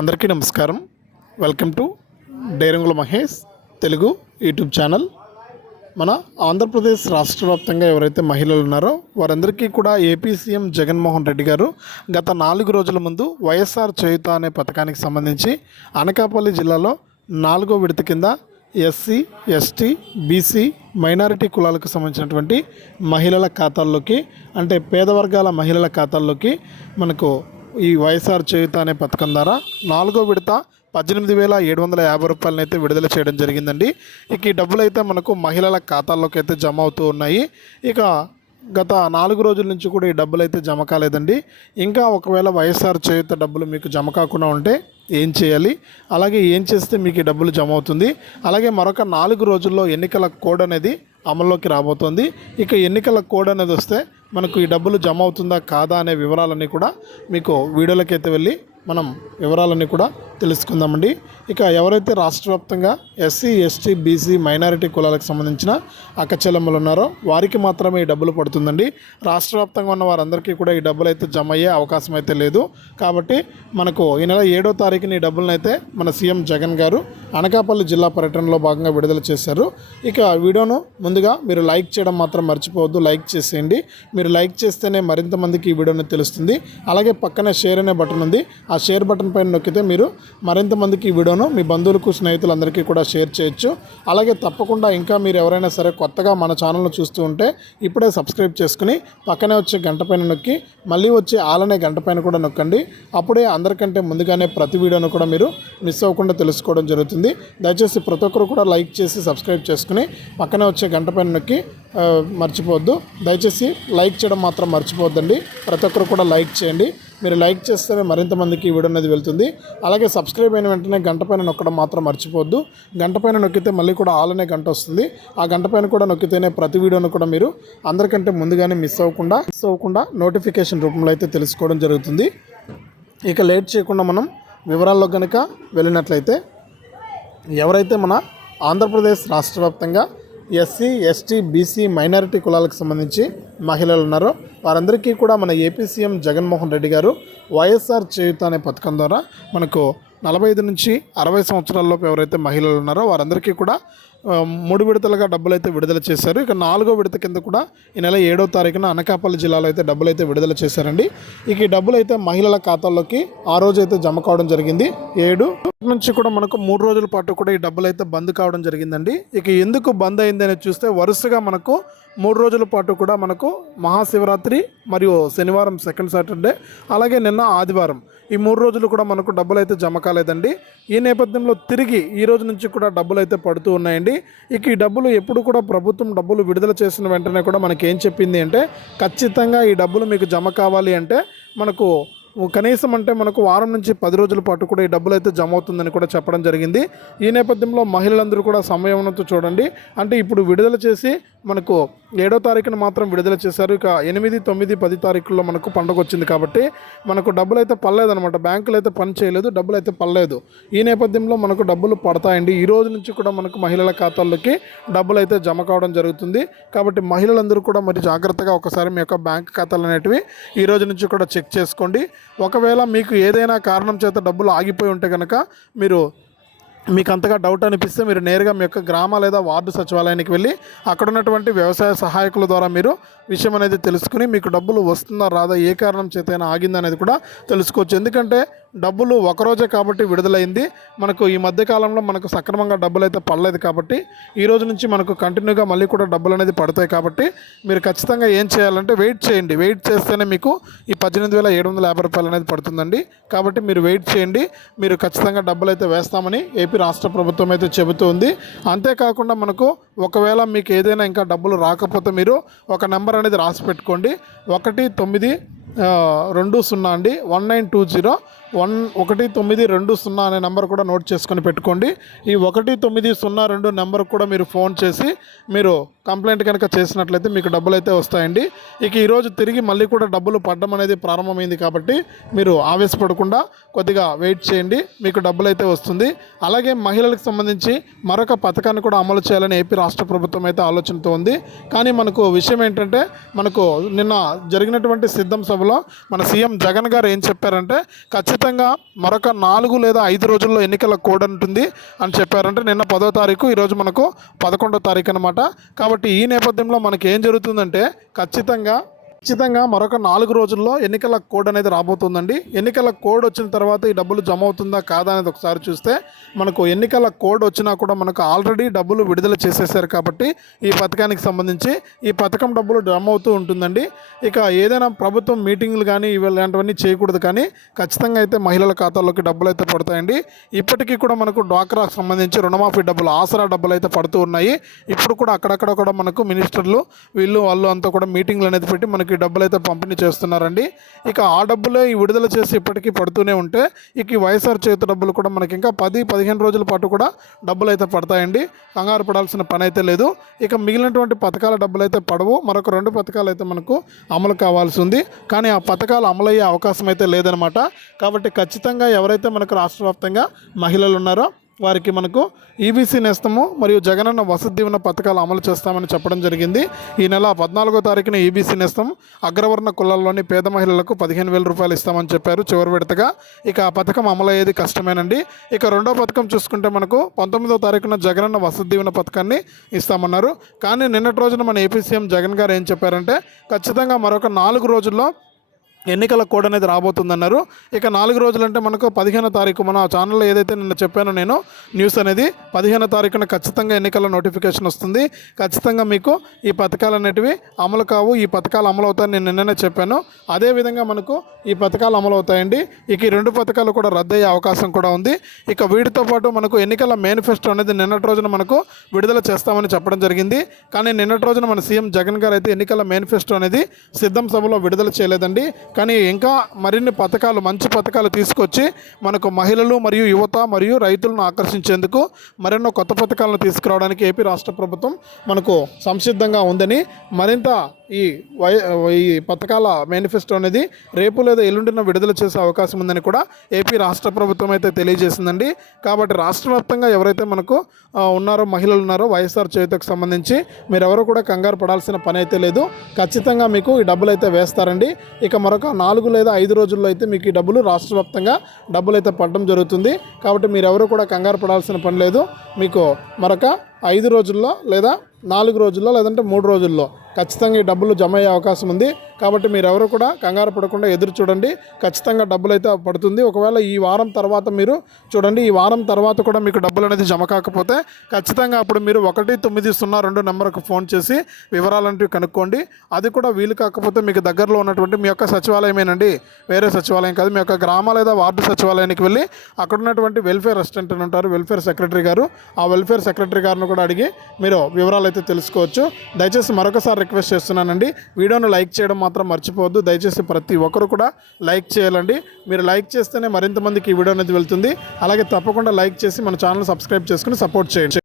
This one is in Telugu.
అందరికీ నమస్కారం. వెల్కమ్ టు డైరంగుల మహేష్ తెలుగు యూట్యూబ్ ఛానల్. మన ఆంధ్రప్రదేశ్ రాష్ట్ర వ్యాప్తంగా ఎవరైతే మహిళలు ఉన్నారో వారందరికీ కూడా ఏపీ సీఎం జగన్మోహన్ రెడ్డి గారు గత నాలుగు రోజుల ముందు వైఎస్ఆర్ చేయుత అనే పథకానికి సంబంధించి అనకాపల్లి జిల్లాలో నాలుగో విడత కింద ఎస్సీ ఎస్టీ బీసీ మైనారిటీ కులాలకు సంబంధించినటువంటి మహిళల ఖాతాల్లోకి అంటే పేద వర్గాల మహిళల ఖాతాల్లోకి మనకు ఈ వైఎస్ఆర్ చేయుత అనే పథకం ద్వారా నాలుగో విడత పద్దెనిమిది వేల ఏడు వందల యాభై రూపాయలను అయితే విడుదల చేయడం జరిగిందండి. ఇక ఈ డబ్బులు అయితే మనకు మహిళల ఖాతాల్లోకి అయితే జమ అవుతూ ఉన్నాయి. ఇక గత నాలుగు రోజుల నుంచి కూడా ఈ డబ్బులు అయితే జమ కాలేదండి. ఇంకా ఒకవేళ వైఎస్ఆర్ చేయుత డబ్బులు మీకు జమ కాకుండా ఉంటే ఏం చేయాలి? అలాగే ఏం చేస్తే మీకు ఈ డబ్బులు జమ అవుతుంది? అలాగే మరొక నాలుగు రోజుల్లో ఎన్నికల కోడ్ అనేది అమల్లోకి రాబోతోంది. ఇక ఎన్నికల కోడ్ అనేది వస్తే మనకు ఈ డబ్బులు జమ అవుతుందా కాదా అనే వివరాలన్నీ కూడా మీకు వీడియోలోకి అయితే వెళ్ళి మనం వివరాలన్నీ కూడా తెలుసుకుందామండి. ఇక ఎవరైతే రాష్ట్ర వ్యాప్తంగా ఎస్సీ ఎస్టీ బీసీ మైనారిటీ కులాలకు సంబంధించిన అక్కచెల్లెమ్మలు ఉన్నారో వారికి మాత్రమే ఈ డబ్బులు పడుతుందండి. రాష్ట్ర వ్యాప్తంగా ఉన్న వారందరికీ కూడా ఈ డబ్బులు అయితే జమ అయ్యే అవకాశం అయితే లేదు. కాబట్టి మనకు ఈ నెల ఏడో తారీఖున ఈ డబ్బులను అయితే మన సీఎం జగన్ గారు అనకాపల్లి జిల్లా పర్యటనలో భాగంగా విడుదల చేశారు. ఇక వీడియోను ముందుగా మీరు లైక్ చేయడం మాత్రం మర్చిపోవద్దు. లైక్ చేసేయండి. మీరు లైక్ చేస్తేనే మరింత మందికి ఈ వీడియోని తెలుస్తుంది. అలాగే పక్కనే షేర్ అనే బటన్ ఉంది. ఆ షేర్ బటన్ పైన నొక్కితే మీరు మరింత మందికి ఈ వీడియోను మీ బంధువులకు స్నేహితులందరికీ కూడా షేర్ చేయొచ్చు. అలాగే తప్పకుండా ఇంకా మీరు ఎవరైనా సరే కొత్తగా మన ఛానల్ను చూస్తూ ఉంటే ఇప్పుడే సబ్స్క్రైబ్ చేసుకుని పక్కనే వచ్చే గంట పైన నొక్కి మళ్ళీ వచ్చే ఆలనే గంట పైన కూడా నొక్కండి. అప్పుడే అందరికంటే ముందుగానే ప్రతి వీడియోను కూడా మీరు మిస్ అవ్వకుండా తెలుసుకోవడం జరుగుతుంది. దయచేసి ప్రతి ఒక్కరు కూడా లైక్ చేసి సబ్స్క్రైబ్ చేసుకుని పక్కనే వచ్చే గంట పైన నొక్కి మర్చిపోవద్దు. దయచేసి లైక్ చేయడం మాత్రం మర్చిపోవద్దండి. ప్రతి ఒక్కరు కూడా లైక్ చేయండి. మీరు లైక్ చేస్తేనే మరింత మందికి వీడియో అనేది వెళ్తుంది. అలాగే సబ్స్క్రైబ్ అయిన వెంటనే గంట పైన నొక్కడం మాత్రం మర్చిపోవద్దు. గంట పైన నొక్కితే మళ్ళీ కూడా ఆల్ అనే గంట వస్తుంది. ఆ గంట పైన కూడా నొక్కితేనే ప్రతి వీడియోను కూడా మీరు అందరికంటే ముందుగానే మిస్ అవ్వకుండా మిస్ అవ్వకుండా నోటిఫికేషన్ రూపంలో అయితే తెలుసుకోవడం జరుగుతుంది. ఇక లేట్ చేయకుండా మనం వివరాల్లో కనుక వెళ్ళినట్లయితే ఎవరైతే మన ఆంధ్రప్రదేశ్ రాష్ట్ర వ్యాప్తంగా ఎస్సీ ఎస్టీ బీసీ మైనారిటీ కులాలకు సంబంధించి మహిళలు ఉన్నారో. వారందరికీ కూడా మన ఏపీ సీఎం జగన్మోహన్ రెడ్డి గారు వైఎస్ఆర్ చేయుత అనే పథకం ద్వారా మనకు నలభై ఐదు నుంచి అరవై సంవత్సరాల్లోపు ఎవరైతే మహిళలు ఉన్నారో వారందరికీ కూడా మూడు విడతలుగా డబ్బులు అయితే విడుదల చేశారు. ఇక నాలుగో విడత కింద కూడా ఈ నెల ఏడో తారీఖున అనకాపల్లి జిల్లాలో అయితే డబ్బులు అయితే విడుదల చేశారండి. ఇక ఈ డబ్బులు అయితే మహిళల ఖాతాల్లోకి ఆ రోజు అయితే జమ కావడం జరిగింది. ఏడు నుంచి కూడా మనకు మూడు రోజుల పాటు కూడా ఈ డబ్బులు అయితే బంద్ కావడం జరిగిందండి. ఇక ఎందుకు బంద్ అయింది అనేది చూస్తే వరుసగా మనకు మూడు రోజుల పాటు కూడా మనకు మహాశివరాత్రి మరియు శనివారం సెకండ్ సాటర్డే అలాగే నిన్న ఆదివారం ఈ మూడు రోజులు కూడా మనకు డబ్బులు అయితే జమ కాలేదండి. ఈ నేపథ్యంలో తిరిగి ఈ రోజు నుంచి కూడా డబ్బులు అయితే పడుతూ ఉన్నాయండి. ఇక ఈ డబ్బులు ఎప్పుడు కూడా ప్రభుత్వం డబ్బులు విడుదల చేసిన వెంటనే కూడా మనకి ఏం చెప్పింది అంటే ఖచ్చితంగా ఈ డబ్బులు మీకు జమ కావాలి అంటే మనకు కనీసం అంటే మనకు వారం నుంచి పది రోజుల పాటు కూడా ఈ డబ్బులు అయితే జమ అవుతుందని కూడా చెప్పడం జరిగింది. ఈ నేపథ్యంలో మహిళలందరూ కూడా సమయంతో చూడండి. అంటే ఇప్పుడు విడుదల చేసి మనకు ఏడో తారీఖున మాత్రం విడుదల చేశారు. ఇక ఎనిమిది తొమ్మిది పది తారీఖుల్లో మనకు పండుగ వచ్చింది కాబట్టి మనకు డబ్బులు అయితే పర్లేదనమాట బ్యాంకులు అయితే పని చేయలేదు డబ్బులు అయితే పర్లేదు ఈ నేపథ్యంలో మనకు డబ్బులు పడతాయండి. ఈ రోజు నుంచి కూడా మనకు మహిళల ఖాతాల్లోకి డబ్బులు అయితే జమ కావడం జరుగుతుంది. కాబట్టి మహిళలందరూ కూడా మరి జాగ్రత్తగా ఒకసారి మీ యొక్క బ్యాంక్ ఖాతాలు అనేటివి ఈ రోజు నుంచి కూడా చెక్ చేసుకోండి. ఒకవేళ మీకు ఏదైనా కారణం చేత డబ్బులు ఆగిపోయి ఉంటే కనుక మీరు మీకు అంతగా డౌట్ అనిపిస్తే మీరు నేరుగా మీ యొక్క గ్రామ లేదా వార్డు సచివాలయానికి వెళ్ళి అక్కడ ఉన్నటువంటి వ్యవసాయ సహాయకుల ద్వారా మీరు విషయం అనేది తెలుసుకుని మీకు డబ్బులు వస్తుందా రాదా ఏ కారణం చేతైనా ఆగిందనేది కూడా తెలుసుకోవచ్చు. ఎందుకంటే డబ్బులు ఒకరోజే కాబట్టి విడుదలైంది. మనకు ఈ మధ్య కాలంలో మనకు సక్రమంగా డబ్బులు అయితే పడలేదు కాబట్టి ఈ రోజు నుంచి మనకు కంటిన్యూగా మళ్ళీ కూడా డబ్బులు అనేది పడతాయి కాబట్టి మీరు ఖచ్చితంగా ఏం చేయాలంటే వెయిట్ చేయండి. వెయిట్ చేస్తేనే మీకు ఈ పద్దెనిమిది వేల ఏడు వందల యాభై రూపాయలు అనేది పడుతుందండి. కాబట్టి మీరు వెయిట్ చేయండి. మీరు ఖచ్చితంగా డబ్బులు అయితే వేస్తామని ఏపీ రాష్ట్ర ప్రభుత్వం అయితే చెబుతుంది అంతేకాకుండా మనకు ఒకవేళ మీకు ఏదైనా ఇంకా డబ్బులు రాకపోతే మీరు ఒక నెంబర్ అనేది రాసి పెట్టుకోండి. ఒకటి తొమ్మిది రెండు సున్నా అండి. One nine two zero one ఒకటి తొమ్మిది రెండు సున్నా అనే నెంబర్ కూడా నోట్ చేసుకొని పెట్టుకోండి. ఈ ఒకటి తొమ్మిది సున్నా రెండు నెంబర్ కూడా మీరు ఫోన్ చేసి మీరు కంప్లైంట్ కనుక చేసినట్లయితే మీకు డబ్బులు అయితే వస్తాయండి. ఇక ఈరోజు తిరిగి మళ్ళీ కూడా డబ్బులు పడడం అనేది ప్రారంభమైంది కాబట్టి మీరు ఆవేశపడకుండా కొద్దిగా వెయిట్ చేయండి. మీకు డబ్బులు అయితే వస్తుంది. అలాగే మహిళలకు సంబంధించి మరొక పథకాన్ని కూడా అమలు చేయాలని ఏపీ రాష్ట్ర ప్రభుత్వం అయితే ఆలోచనతో ఉంది. కానీ మనకు విషయం ఏంటంటే మనకు నిన్న జరిగినటువంటి సిద్ధం సభలో మన సీఎం జగన్ గారు ఏం చెప్పారంటే ఖచ్చితంగా ఖచ్చితంగా మరొక నాలుగు లేదా ఐదు రోజుల్లో ఎన్నికల కోడ్ ఉంటుంది అని చెప్పారంటే నిన్న పదో తారీఖు ఈరోజు మనకు పదకొండో తారీఖు అనమాట కాబట్టి ఈ నేపథ్యంలో మనకి ఏం జరుగుతుందంటే ఖచ్చితంగా ఖచ్చితంగా మరొక నాలుగు రోజుల్లో ఎన్నికల కోడ్ అనేది రాబోతుందండి. ఎన్నికల కోడ్ వచ్చిన తర్వాత ఈ డబ్బులు జమ అవుతుందా కాదా అనేది ఒకసారి చూస్తే మనకు ఎన్నికల కోడ్ వచ్చినా కూడా మనకు ఆల్రెడీ డబ్బులు విడుదల చేసేసారు కాబట్టి ఈ పథకానికి సంబంధించి ఈ పథకం డబ్బులు జమ అవుతూ ఉంటుందండి. ఇక ఏదైనా ప్రభుత్వం మీటింగ్లు కానీ ఇలాంటివన్నీ చేయకూడదు కానీ ఖచ్చితంగా అయితే మహిళల ఖాతాల్లోకి డబ్బులు అయితే పడతాయండి. ఇప్పటికీ కూడా మనకు డ్వాక్రాకు సంబంధించి రుణమాఫీ డబ్బులు ఆసరా డబ్బులు అయితే పడుతూ ఉన్నాయి. ఇప్పుడు కూడా అక్కడక్కడ కూడా మనకు మినిస్టర్లు వీళ్ళు వాళ్ళు అంతా కూడా మీటింగ్లు అనేది పెట్టి మనకి డబ్బులు అయితే పంపిణీ చేస్తున్నారండి. ఇక ఆ డబ్బులే ఈ విడుదల చేసి ఇప్పటికీ పడుతూనే ఉంటే ఇక ఈ వైఎస్ఆర్ చేతి డబ్బులు కూడా మనకి ఇంకా పది పదిహేను రోజుల పాటు కూడా డబ్బులు అయితే పడతాయండి. కంగారు పడాల్సిన పని అయితే లేదు. ఇక మిగిలినటువంటి పథకాల డబ్బులు అయితే పడవు. మరొక రెండు పథకాలు అయితే మనకు అమలు కావాల్సి ఉంది. కానీ ఆ పథకాలు అమలయ్యే అవకాశం అయితే లేదనమాట. కాబట్టి ఖచ్చితంగా ఎవరైతే మనకు రాష్ట్ర వ్యాప్తంగా మహిళలు ఉన్నారో వారికి మనకు ఈబీసీ నేస్తము మరియు జగనన్న వసతి దీవెన పథకాలు అమలు చేస్తామని చెప్పడం జరిగింది. ఈ నెల పద్నాలుగో తారీఖున ఈబీసీ నేస్తం. అగ్రవర్ణ కులాల్లోని పేద మహిళలకు పదిహేను వేల రూపాయలు ఇస్తామని చెప్పారు చివరి విడతగా. ఇక ఆ పథకం అమలయ్యేది కష్టమేనండి. ఇక రెండో పథకం చూసుకుంటే మనకు పంతొమ్మిదో తారీఖున జగనన్న వసతి దీవెన పథకాన్ని ఇస్తామన్నారు. కానీ నిన్నటి రోజున మన ఏపీ సీఎం జగన్ గారు ఏం చెప్పారంటే ఖచ్చితంగా మరొక నాలుగు రోజుల్లో ఎన్నికల కోడ్ అనేది రాబోతుందన్నారు. ఇక నాలుగు రోజులంటే మనకు పదిహేను తారీఖు మన ఛానల్లో ఏదైతే నిన్న చెప్పానో నేను న్యూస్ అనేది పదిహేనో తారీఖున ఖచ్చితంగా ఎన్నికల నోటిఫికేషన్ వస్తుంది. ఖచ్చితంగా మీకు ఈ పథకాలు అనేటివి అమలు కావు. ఈ పథకాలు అమలు అవుతాయని నేను నిన్ననే చెప్పాను. అదేవిధంగా మనకు ఈ పథకాలు అమలు అవుతాయండి. ఇక ఈ రెండు పథకాలు కూడా రద్దయ్యే అవకాశం కూడా ఉంది. ఇక వీటితో పాటు మనకు ఎన్నికల మేనిఫెస్టో అనేది నిన్నటి రోజున మనకు విడుదల చేస్తామని చెప్పడం జరిగింది. కానీ నిన్నటి రోజున మన సీఎం జగన్ గారు అయితే ఎన్నికల మేనిఫెస్టో అనేది సిద్ధం సభలో విడుదల చేయలేదండి. కానీ ఇంకా మరిన్ని పథకాలు మంచి పథకాలు తీసుకొచ్చి మనకు మహిళలు మరియు యువత మరియు రైతులను ఆకర్షించేందుకు మరెన్నో కొత్త పథకాలను తీసుకురావడానికి ఏపీ రాష్ట్ర ప్రభుత్వం మనకు సంసిద్ధంగా ఉందని మరింత ఈ వై ఈ పథకాల మేనిఫెస్టో అనేది రేపు లేదా ఎల్లుండిన విడుదల చేసే అవకాశం ఉందని కూడా ఏపీ రాష్ట్ర ప్రభుత్వం అయితే తెలియజేసిందండి. కాబట్టి రాష్ట్ర వ్యాప్తంగా ఎవరైతే మనకు ఉన్నారో మహిళలు ఉన్నారో వైఎస్ఆర్ చేతికి సంబంధించి మీరెవరూ కూడా కంగారు పడాల్సిన పని అయితే లేదు. ఖచ్చితంగా మీకు ఈ డబ్బులు అయితే వేస్తారండి. ఇక మరొక మరొక నాలుగు లేదా ఐదు రోజుల్లో అయితే మీకు ఈ డబ్బులు రాష్ట్ర వ్యాప్తంగా డబ్బులు అయితే పడడం జరుగుతుంది. కాబట్టి మీరెవరూ కూడా కంగారు పడాల్సిన పని లేదు. మీకు మరొక ఐదు రోజుల్లో లేదా నాలుగు రోజుల్లో లేదంటే మూడు రోజుల్లో ఖచ్చితంగా ఈ డబ్బులు జమ అయ్యే అవకాశం ఉంది. కాబట్టి మీరు ఎవరు కూడా కంగారు పడకుండా ఎదురు చూడండి. ఖచ్చితంగా డబ్బులు అయితే పడుతుంది. ఒకవేళ ఈ వారం తర్వాత మీరు చూడండి. ఈ వారం తర్వాత కూడా మీకు డబ్బులు అనేది జమ కాకపోతే ఖచ్చితంగా అప్పుడు మీరు ఒకటి తొమ్మిది సున్నా రెండు నెంబర్కు ఫోన్ చేసి వివరాలంటివి కనుక్కోండి. అది కూడా వీలు కాకపోతే మీకు దగ్గరలో ఉన్నటువంటి మీ యొక్క సచివాలయమేనండి. వేరే సచివాలయం కాదు. మీ యొక్క గ్రామ లేదా వార్డు సచివాలయానికి వెళ్ళి అక్కడ ఉన్నటువంటి వెల్ఫేర్ అసిస్టెంట్ అని ఉంటారు. వెల్ఫేర్ సెక్రటరీ గారు ఆ వెల్ఫేర్ సెక్రటరీ గారిని కూడా అడిగి మీరు వివరాలు అయితే తెలుసుకోవచ్చు. దయచేసి మరొకసారి రిక్వెస్ట్ చేస్తున్నానండి. వీడియోను లైక్ చేయడం మాత్రం మర్చిపోవద్దు. దయచేసి ప్రతి ఒక్కరు కూడా లైక్ చేయాలండి. మీరు లైక్ చేస్తేనే మరింత మందికి ఈ వీడియో అనేది వెళ్తుంది. అలాగే తప్పకుండా లైక్ చేసి మన ఛానల్ సబ్స్క్రైబ్ చేసుకుని సపోర్ట్ చేయండి.